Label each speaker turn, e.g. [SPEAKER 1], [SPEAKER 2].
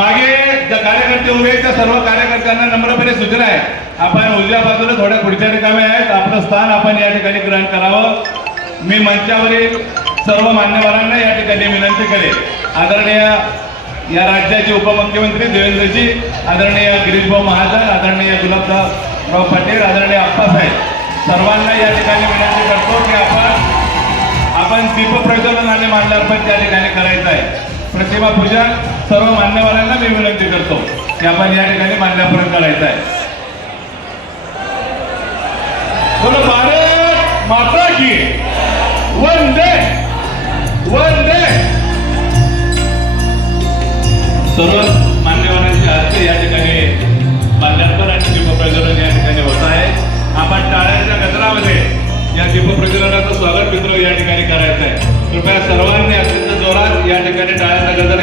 [SPEAKER 1] मागे ज्या कार्यकर्ते उभे आहेत त्या सर्व कार्यकर्त्यांना नम्रपणे सूचना आहे. आपण उजव्या बाजूला थोड्या खुर्च्या रिकाम्या आहेत. आपलं स्थान आपण या ठिकाणी ग्रहण करावं. मी मंचावरील सर्व मान्यवरांना या ठिकाणी विनंती करेन. आदरणीय या राज्याचे उपमुख्यमंत्री देवेंद्रजी आदरणीय गिरीशभाऊ महाजन आदरणीय गुलाबराव पाटील आदरणीय अप्पासाहेब सर्वांना या ठिकाणी विनंती करतो की आपण आपण दीपप्रज्वलन आणि पण त्या ठिकाणी करायचं आहे. प्रतिमा पूजन सर्व मान्यवरांना मी विनंती करतो की आपण या ठिकाणी मान्यापर्यंत करायचं आहे. बोलो भारत माता की. वंदे वंदे. सर्व मान्यवरांचे हस्ते या ठिकाणी माल्यार्पण आणि दीपप्रज्वलन या ठिकाणी होत आहे. आपण टाळ्यांच्या गजरामध्ये या दीपप्रज्वलनाचं स्वागत मित्र या ठिकाणी करायचं आहे. कृपया सर्वांनी अत्यंत जोरात या ठिकाणी टाळ्यांचा गजर